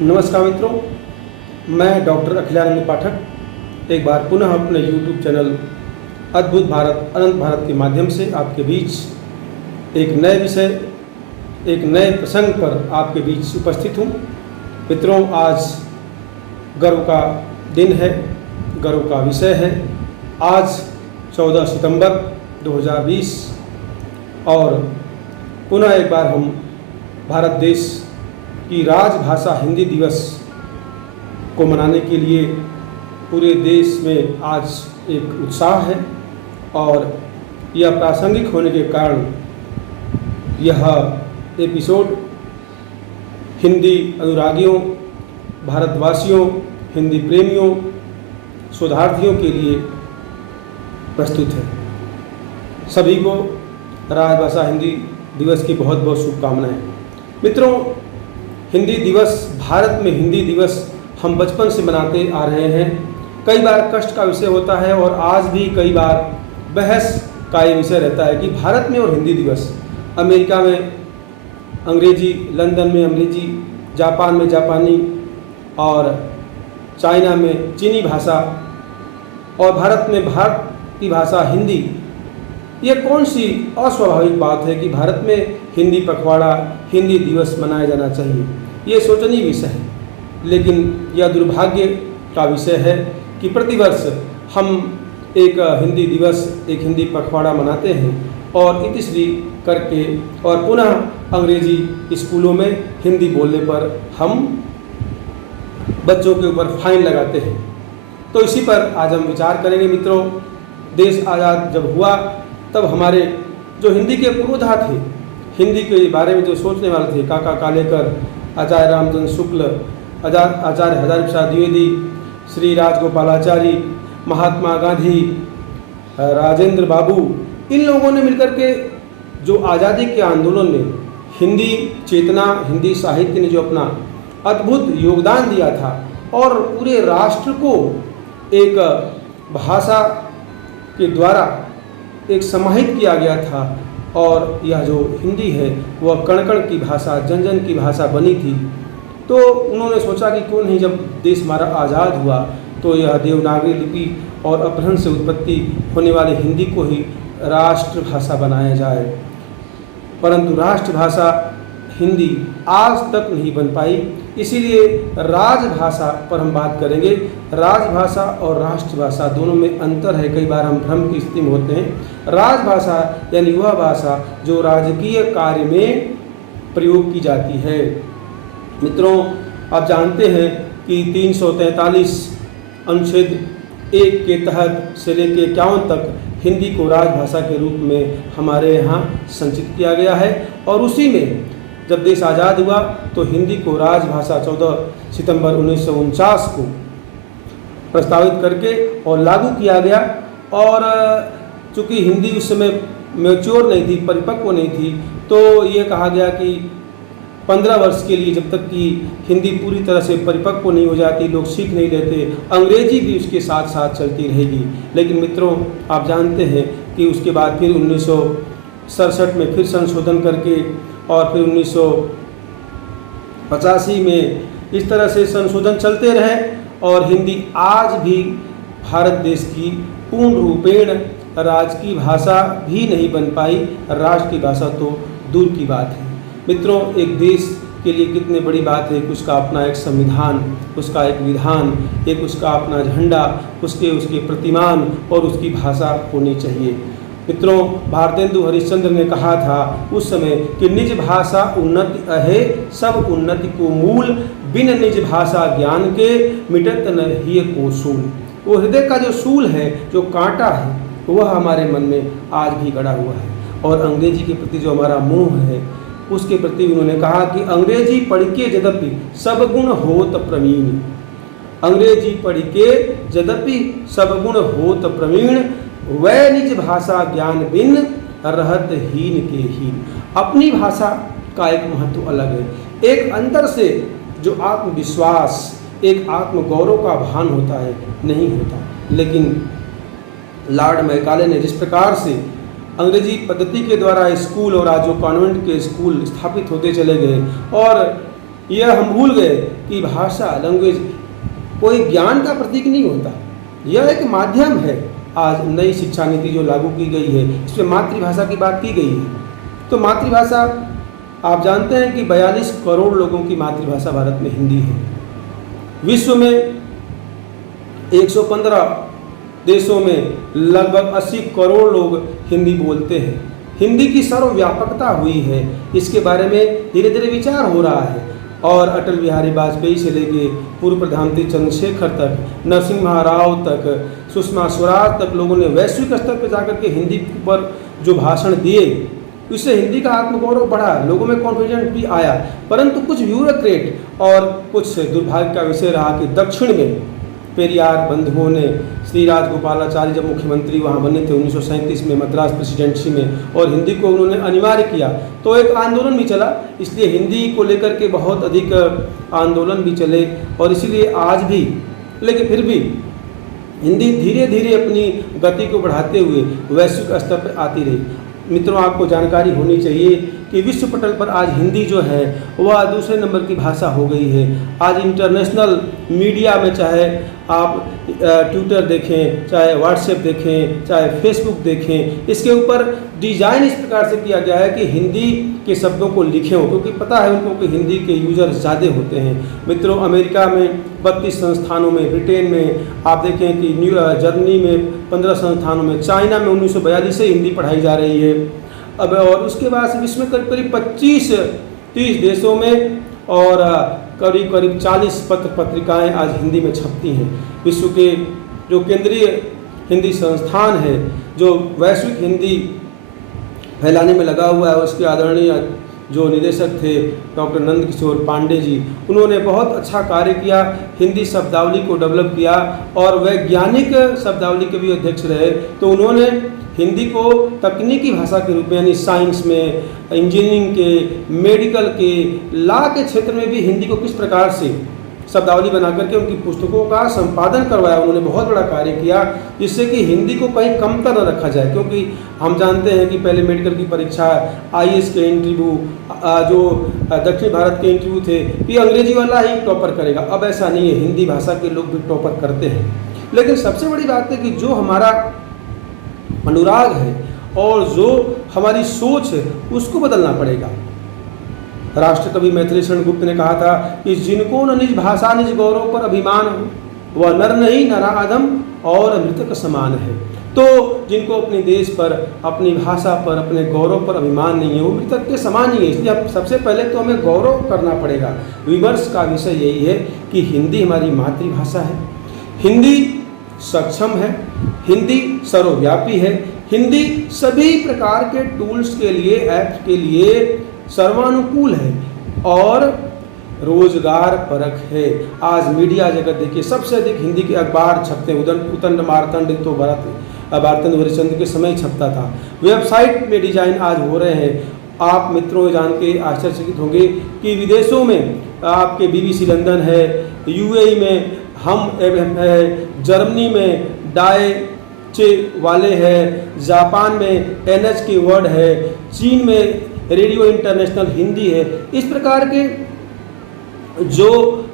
नमस्कार मित्रों, मैं डॉक्टर अखिलानंद पाठक एक बार पुनः अपने YouTube चैनल अद्भुत भारत अनंत भारत के माध्यम से आपके बीच एक नए विषय, एक नए प्रसंग पर आपके बीच उपस्थित हूँ। मित्रों, आज गर्व का दिन है, गर्व का विषय है। आज 14 सितंबर 2020 और पुनः एक बार हम भारत देश की राजभाषा हिंदी दिवस को मनाने के लिए पूरे देश में आज एक उत्साह है और यह प्रासंगिक होने के कारण यह एपिसोड हिंदी अनुरागियों, भारतवासियों, हिंदी प्रेमियों, शोधार्थियों के लिए प्रस्तुत है। सभी को राजभाषा हिंदी दिवस की बहुत बहुत शुभकामनाएं। मित्रों, हिंदी दिवस, भारत में हिंदी दिवस हम बचपन से मनाते आ रहे हैं। कई बार कष्ट का विषय होता है और आज भी कई बार बहस का ये विषय रहता है कि भारत में और हिंदी दिवस, अमेरिका में अंग्रेजी, लंदन में अंग्रेजी, जापान में जापानी और चाइना में चीनी भाषा और भारत में भारत की भाषा हिंदी। ये कौन सी अस्वाभाविक बात है कि भारत में हिंदी पखवाड़ा, हिंदी दिवस मनाया जाना चाहिए? ये सोचनीय विषय है, लेकिन यह दुर्भाग्य का विषय है कि प्रतिवर्ष हम एक हिंदी दिवस, एक हिंदी पखवाड़ा मनाते हैं और इतिश्री करके और पुनः अंग्रेजी स्कूलों में हिंदी बोलने पर हम बच्चों के ऊपर फाइन लगाते हैं। तो इसी पर आज हम विचार करेंगे। मित्रों, देश आज़ाद जब हुआ तब हमारे जो हिंदी के पुरोधा थे, हिंदी के बारे में जो सोचने वाले थे, काका कालेकर, आचार्य रामचंद्र शुक्ल, आचार्य हजारी प्रसाद द्विवेदी, श्री राजगोपालाचारी, महात्मा गांधी, राजेंद्र बाबू, इन लोगों ने मिलकर के जो आज़ादी के आंदोलन में हिंदी चेतना, हिंदी साहित्य ने जो अपना अद्भुत योगदान दिया था और पूरे राष्ट्र को एक भाषा के द्वारा एक समाहित किया गया था और यह जो हिंदी है वह कण कण की भाषा, जन जन की भाषा बनी थी। तो उन्होंने सोचा कि क्यों नहीं, जब देश हमारा आज़ाद हुआ तो यह देवनागरी लिपि और अपभ्रंश से उत्पत्ति होने वाली हिंदी को ही राष्ट्रभाषा बनाया जाए। परंतु राष्ट्रभाषा हिंदी आज तक नहीं बन पाई, इसीलिए राजभाषा पर हम बात करेंगे। राजभाषा और राष्ट्रभाषा दोनों में अंतर है। कई बार हम भ्रम की स्थिति में होते हैं। राजभाषा यानी वह भाषा जो राजकीय कार्य में प्रयोग की जाती है। मित्रों, आप जानते हैं कि 343 अनुच्छेद 1 के तहत से लेकर 51 तक हिंदी को राजभाषा के रूप में हमारे यहाँ संचित किया गया है और उसी में जब देश आज़ाद हुआ तो हिंदी को राजभाषा 14 सितंबर 1949 को प्रस्तावित करके और लागू किया गया। और चूँकि हिंदी उस समय मैच्योर नहीं थी, परिपक्व नहीं थी, तो ये कहा गया कि 15 वर्ष के लिए, जब तक कि हिंदी पूरी तरह से परिपक्व नहीं हो जाती, लोग सीख नहीं लेते, अंग्रेजी भी उसके साथ साथ चलती रहेगी। लेकिन मित्रों, आप जानते हैं कि उसके बाद फिर 1967 में फिर संशोधन करके और फिर 1985 में इस तरह से संशोधन चलते रहे और हिंदी आज भी भारत देश की पूर्ण रूपेण राजकीय भाषा भी नहीं बन पाई। राष्ट्र की भाषा तो दूर की बात है। मित्रों, एक देश के लिए कितनी बड़ी बात है कि उसका अपना एक संविधान, उसका एक विधान, एक उसका अपना झंडा, उसके प्रतिमान और उसकी भाषा होनी चाहिए। मित्रों, भारतेंदु हरिश्चंद्र ने कहा था उस समय कि निज भाषा उन्नति अहे, सब उन्नति को मूल, बिन निज भाषा ज्ञान के मिटत न ही को सूल। वो हृदय का जो सूल है, जो कांटा है, वह हमारे मन में आज भी गड़ा हुआ है। और अंग्रेजी के प्रति जो हमारा मोह है, उसके प्रति उन्होंने कहा कि अंग्रेजी पढ़ के यद्यपि सब गुण होत प्रवीण, अंग्रेजी पढ़ के यद्यपि सब गुण होत प्रवीण, वह निज भाषा ज्ञान बिन रहत हीन के हीन। अपनी भाषा का एक महत्व अलग है। एक अंदर से जो आत्मविश्वास, एक आत्मगौरव का भान होता है, नहीं होता। लेकिन लॉर्ड मैकाले ने जिस प्रकार से अंग्रेजी पद्धति के द्वारा स्कूल और आज जो कॉन्वेंट के स्कूल स्थापित होते चले गए और यह हम भूल गए कि भाषा, लैंग्वेज कोई ज्ञान का प्रतीक नहीं होता, यह एक माध्यम है। आज नई शिक्षा नीति जो लागू की गई है, इसमें मातृभाषा की बात की गई है। तो मातृभाषा, आप जानते हैं कि 42 करोड़ लोगों की मातृभाषा भारत में हिंदी है। विश्व में 115 देशों में लगभग 80 करोड़ लोग हिंदी बोलते हैं। हिंदी की सर्वव्यापकता हुई है, इसके बारे में धीरे धीरे विचार हो रहा है। और अटल बिहारी वाजपेयी से लेके पूर्व प्रधानमंत्री चंद्रशेखर तक, नरसिम्हा राव तक, सुषमा स्वराज तक लोगों ने वैश्विक स्तर पर जाकर के हिंदी पर जो भाषण दिए, इससे हिंदी का आत्मगौरव बढ़ा, लोगों में कॉन्फिडेंस भी आया। परंतु कुछ ब्यूरोक्रेट और कुछ दुर्भाग्य का विषय रहा कि दक्षिण में पेरियार बंधुओं ने, श्री राजगोपालाचारी जब मुख्यमंत्री वहाँ बने थे 1937 में मद्रास प्रेसिडेंसी में, और हिंदी को उन्होंने अनिवार्य किया, तो एक आंदोलन भी चला। इसलिए हिंदी को लेकर के बहुत अधिक आंदोलन भी चले, और इसीलिए आज भी, लेकिन फिर भी हिंदी धीरे धीरे अपनी गति को बढ़ाते हुए वैश्विक स्तर पर आती रही। मित्रों, आपको जानकारी होनी चाहिए कि विश्व पटल पर आज हिंदी जो है वह दूसरे नंबर की भाषा हो गई है। आज इंटरनेशनल मीडिया में, चाहे आप ट्विटर देखें, चाहे व्हाट्सएप देखें, चाहे फेसबुक देखें, इसके ऊपर डिज़ाइन इस प्रकार से किया गया है कि हिंदी के शब्दों को लिखे हो, क्योंकि पता है उनको कि हिंदी के यूज़र ज़्यादा होते हैं। मित्रों, अमेरिका में 32 संस्थानों में, ब्रिटेन में आप देखें कि जर्मनी में 15 संस्थानों में, चाइना में 1942 से हिंदी पढ़ाई जा रही है। अब और उसके बाद विश्व में करीब करीब 25-30 देशों में और करीब करीब 40 पत्र पत्रिकाएं आज हिंदी में छपती हैं। विश्व के जो केंद्रीय हिंदी संस्थान है, जो वैश्विक हिंदी फैलाने में लगा हुआ है, उसके आदरणीय जो निदेशक थे डॉक्टर नंद किशोर पांडे जी, उन्होंने बहुत अच्छा कार्य किया, हिंदी शब्दावली को डेवलप किया और वैज्ञानिक शब्दावली के भी अध्यक्ष रहे। तो उन्होंने हिंदी को तकनीकी भाषा के रूप में, यानी साइंस में, इंजीनियरिंग के, मेडिकल के, लॉ के क्षेत्र में भी हिंदी को किस प्रकार से शब्दावली बना करके उनकी पुस्तकों का संपादन करवाया। उन्होंने बहुत बड़ा कार्य किया, जिससे कि हिंदी को कहीं कमतर न रखा जाए। क्योंकि हम जानते हैं कि पहले मेडिकल की परीक्षा, IAS के इंटरव्यू, जो दक्षिण भारत के इंटरव्यू थे, ये अंग्रेजी वाला ही टॉपर करेगा। अब ऐसा नहीं है, हिंदी भाषा के लोग भी टॉपर करते हैं। लेकिन सबसे बड़ी बात है कि जो हमारा अनुराग है और जो हमारी सोच है, उसको बदलना पड़ेगा। राष्ट्र कवि मैथिली शरण गुप्त ने कहा था कि जिनको न निज भाषा निज गौरव पर अभिमान हो, वह नर नहीं नराधम और मृतक समान है। तो जिनको अपने देश पर, अपनी भाषा पर, अपने गौरव पर अभिमान नहीं है, वो मृतक के समान ही है। इसलिए अब सबसे पहले तो हमें गौरव करना पड़ेगा। विमर्श का विषय यही है कि हिंदी हमारी मातृभाषा है, हिंदी सक्षम है, हिंदी सर्वव्यापी है, हिंदी सभी प्रकार के टूल्स के लिए, ऐप्स के लिए सर्वानुकूल है और रोजगार परक है। आज मीडिया जगत देखिए, सबसे अधिक हिंदी के अखबार छपते हैं। उदंड मार्तंड तो भारतंड हरिश्चंद्र के समय छपता था। वेबसाइट में डिजाइन आज हो रहे हैं। आप मित्रों जान के आश्चर्यचकित होंगे कि विदेशों में आपके BBC लंदन है, UAE में हम है, जर्मनी में डायचे वाले है, जापान में NHK वर्ड है, चीन में रेडियो इंटरनेशनल हिंदी है। इस प्रकार के जो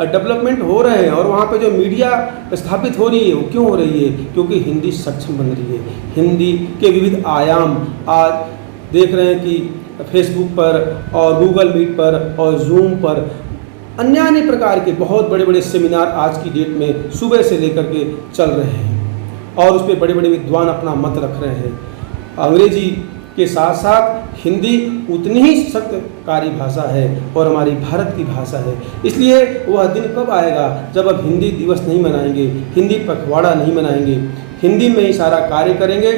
डेवलपमेंट हो रहे हैं और वहाँ पे जो मीडिया स्थापित हो रही है, वो क्यों हो रही है? क्योंकि हिंदी सक्षम बन रही है। हिंदी के विविध आयाम आज देख रहे हैं कि फेसबुक पर और गूगल मीट पर और जूम पर अन्य प्रकार के बहुत बड़े बड़े सेमिनार आज की डेट में सुबह से लेकर के चल रहे हैं और उस पर बड़े बड़े विद्वान अपना मत रख रहे हैं। अंग्रेजी के साथ साथ हिंदी उतनी ही शक्तिशाली भाषा है और हमारी भारत की भाषा है। इसलिए वह दिन कब आएगा जब अब हिंदी दिवस नहीं मनाएंगे, हिंदी पखवाड़ा नहीं मनाएंगे, हिंदी में ही सारा कार्य करेंगे।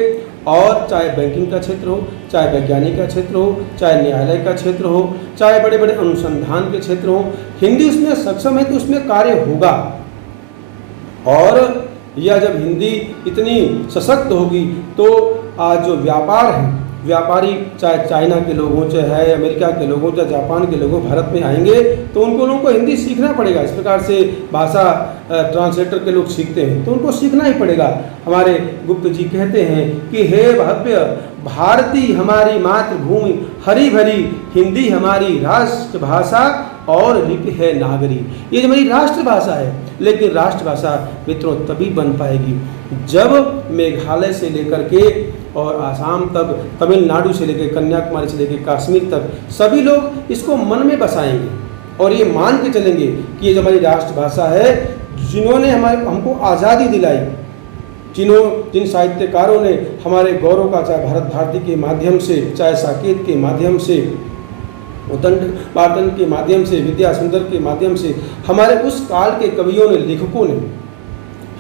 और चाहे बैंकिंग का क्षेत्र हो, चाहे वैज्ञानिक का क्षेत्र हो, चाहे न्यायालय का क्षेत्र हो, चाहे बड़े बड़े अनुसंधान के क्षेत्र हो, हिंदी उसमें सक्षम है तो उसमें कार्य होगा। और यह जब हिंदी इतनी सशक्त होगी तो आज जो व्यापार है, व्यापारी चाहे चाइना के लोग हों, चाहे अमेरिका के लोग हों, चाहे जापान के लोग हों, भारत में आएंगे तो उनको लोगों को हिंदी सीखना पड़ेगा। इस प्रकार से भाषा ट्रांसलेटर के लोग सीखते हैं तो उनको सीखना ही पड़ेगा। हमारे गुप्त जी कहते हैं कि हे भव्य भारती हमारी मातृभूमि, हरी भरी हिंदी हमारी राष्ट्रभाषा, और लिपि है नागरी। ये जो हमारी राष्ट्रभाषा है, लेकिन राष्ट्रभाषा मित्रों तभी बन पाएगी जब मेघालय से लेकर के और आसाम तक, तमिलनाडु से लेकर कन्याकुमारी से लेकर कश्मीर तक सभी लोग इसको मन में बसाएंगे और ये मान के चलेंगे कि ये जो हमारी राष्ट्रभाषा है, जिन्होंने हमको आज़ादी दिलाई, जिन साहित्यकारों ने हमारे गौरव का, चाहे भारत भारती के माध्यम से, चाहे साकेत के माध्यम से, उदंड पाटन के माध्यम से, विद्या सुंदर के माध्यम से, हमारे उस काल के कवियों ने, लेखकों ने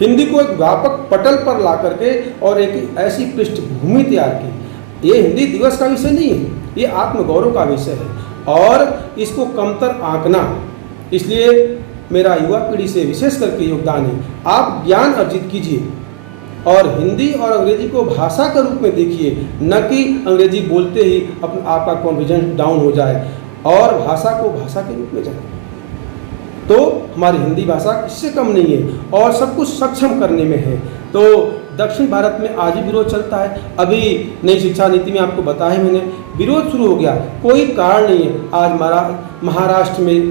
हिंदी को एक व्यापक पटल पर ला करके और एक ऐसी पृष्ठभूमि तैयार की। ये हिंदी दिवस का विषय नहीं है, ये आत्मगौरव का विषय है और इसको कमतर आंकना, इसलिए मेरा युवा पीढ़ी से विशेष करके योगदान है, आप ज्ञान अर्जित कीजिए और हिंदी और अंग्रेजी को भाषा के रूप में देखिए, न कि अंग्रेजी बोलते ही आपका कॉन्फिडेंस डाउन हो जाए और भाषा को भाषा के रूप में जाए। तो हमारी हिंदी भाषा किससे कम नहीं है और सब कुछ सक्षम करने में है। तो दक्षिण भारत में आज भी विरोध चलता है। अभी नई शिक्षा नीति में आपको बताया मैंने, विरोध शुरू हो गया, कोई कारण नहीं है। आज महाराष्ट्र में,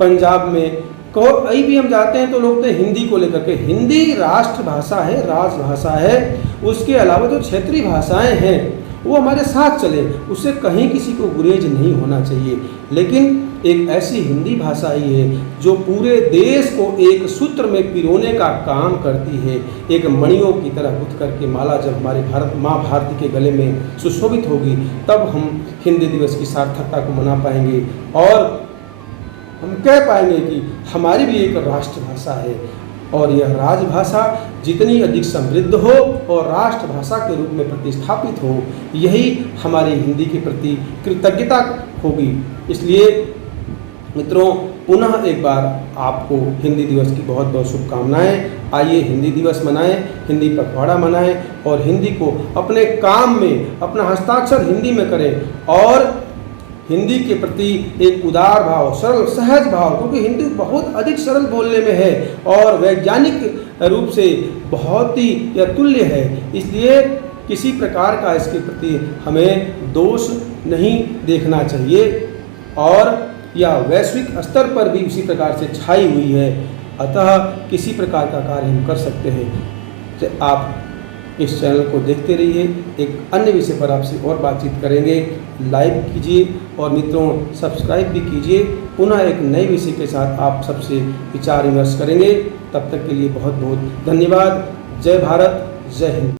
पंजाब में कहीं भी हम जाते हैं तो लोग तो हिंदी को लेकर के, हिंदी राष्ट्रभाषा है, राजभाषा है, उसके अलावा जो क्षेत्रीय भाषाएं हैं वो हमारे साथ चले, उससे कहीं किसी को गुरेज नहीं होना चाहिए। लेकिन एक ऐसी हिंदी भाषा ही है जो पूरे देश को एक सूत्र में पिरोने का काम करती है। एक मणियों की तरह गुथ करके माला जब हमारे माँ भारती के गले में सुशोभित होगी, तब हम हिंदी दिवस की सार्थकता को मना पाएंगे और हम कह पाएंगे कि हमारी भी एक राष्ट्रभाषा है और यह राजभाषा जितनी अधिक समृद्ध हो और राष्ट्रभाषा के रूप में प्रतिस्थापित हो, यही हमारी हिंदी के प्रति कृतज्ञता होगी। इसलिए मित्रों, पुनः एक बार आपको हिंदी दिवस की बहुत बहुत शुभकामनाएं। आइए हिंदी दिवस मनाएं, हिंदी पखवाड़ा मनाएं और हिंदी को अपने काम में, अपना हस्ताक्षर हिंदी में करें और हिंदी के प्रति एक उदार भाव, सरल सहज भाव, क्योंकि हिंदी बहुत अधिक सरल बोलने में है और वैज्ञानिक रूप से बहुत ही अतुल्य है। इसलिए किसी प्रकार का इसके प्रति हमें दोष नहीं देखना चाहिए और यह वैश्विक स्तर पर भी उसी प्रकार से छाई हुई है। अतः किसी प्रकार का कार्य हम कर सकते हैं। आप इस चैनल को देखते रहिए, एक अन्य विषय पर आपसे और बातचीत करेंगे। लाइक कीजिए और मित्रों सब्सक्राइब भी कीजिए। पुनः एक नए विषय के साथ आप सबसे विचार विमर्श करेंगे। तब तक के लिए बहुत बहुत धन्यवाद। जय भारत, जय हिंद।